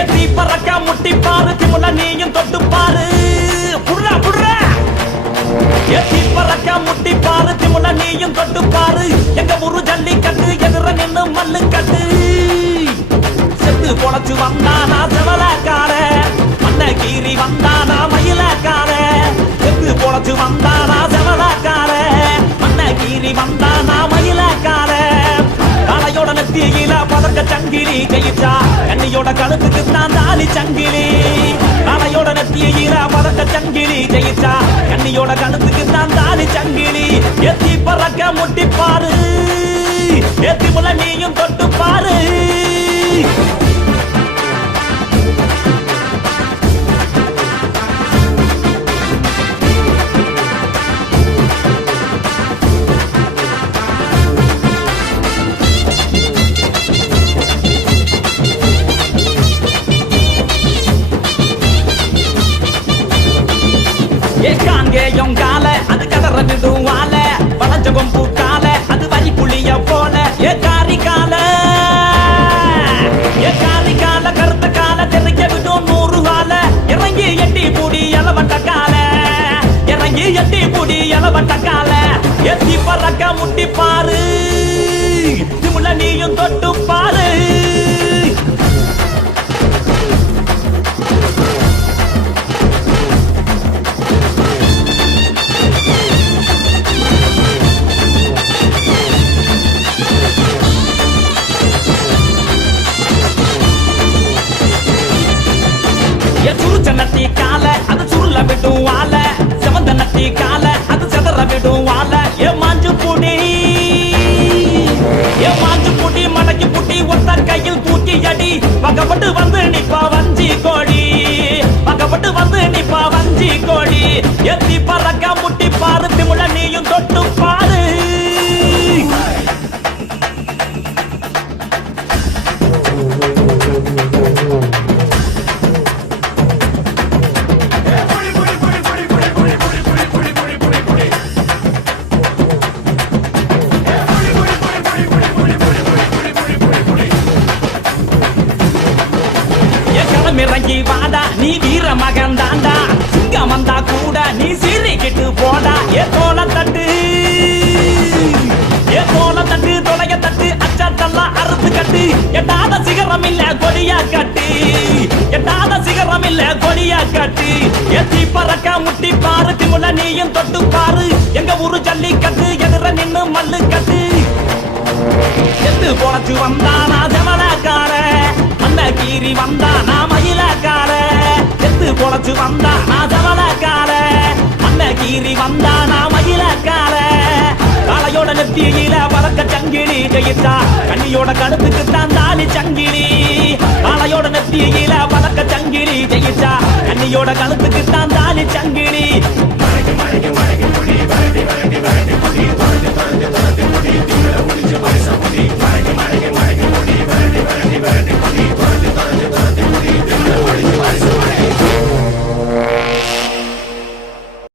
எத்தி பறக்க முட்டி பாரு திமுல நீயும் தொட்டு பாரு புடுறா புடுறா எத்தி பறக்க முட்டி பாரு திமுல நீயும் தொட்டு பாரு எங்க ஊரு ஜல்லிக்கட்டு எதிர நின்னு மல்லு கட்டு செத்து பொழைச்சு வந்தானா செவலக்கார மண்ண கீறி வந்தானா மயிலக்கார செத்து பொழைச்சு வந்தானா செவலக்கார மண்ண கீறி வந்தானா மயிலக்கார காளையோட நெத்தியில பதக்க சங்கிலி கையிட்டா கண்ணியோட கழுத்துக்கு தான் தாலி சங்கிலி காளையோட நெத்தியில பதக்க சங்கிலி கையிட்டா கண்ணியோட கழுத்துக்கு தான் தாலி சங்கிலி எத்தி பறக்க முட்டி பாரு எத்தி முல நீயும் தொட்டு பாரு காங்கேயம் கால அது கதற விடுவால வளஞ்சகம் பூக்கால அது வரி புளிய போல ஏ காரி கால கருத்த கால தெரிக்க விடும் 100 கால இறங்கி எட்டி பூடி எலவட்ட கால இறங்கி எட்டி பூடி எலவட்ட கால எத்தி பறக்க முட்டி பாரு திமுல நீயும் தொட்டு பாரு சுருச்சனத்தி கால அது சுருள விடும் வாழ செவந்தனத்தி கால அது செதற விடும் வாழ ஏ மாஞ்சு புடி மடக்கி புட்டி ஒத்த கையில் தூக்கி அடி பக்கப்பட்டு வந்து நிப்பா வஞ்சி கோடி பக்கப்பட்டு வந்து நிப்பா வஞ்சி கோடி எத்தி பறக்க முட்டி பாரு திமுல நீயும் தொட்டு பாரு இறங்கி வாடா நீ வீர மகன் தாண்டா சிங்கம் வந்தா கூட நீ சீறிக்கிட்டு போடா ஏ தோல தட்டு தொலைய தட்டு அச்சாத்தெல்லாம் அறுத்து கட்டு எட்டாத சிகரம் இல்ல கொடியா கட்டு எட்டாத சிகரம் இல்ல கொடியா கட்டு எத்தி பறக்க முட்டி பாரு திமுல நீயும் தொட்டு பாரு எங்க ஊரு ஜல்லிக்கட்டு எதிர நின்னு மல்லு கட்டு எத்து பொழைச்சு வந்தானா செவலக்கார மண்ண கீறி வந்தானா மயிலக்கார எத்து பொழைச்சு வந்தானா செவலக்கார மண்ண கீறி வந்தானா மயிலக்கார காளையோட நெத்தியில பறக்க சங்கிலி ஜெயிச்சா கண்ணியோட கழுத்துக்கு தான் தாலி சங்கிலி காளையோட நெத்தியில பறக்க சங்கிலி ஜெயிச்சா கண்ணியோட கழுத்துக்கு தான் தாலி சங்கிலி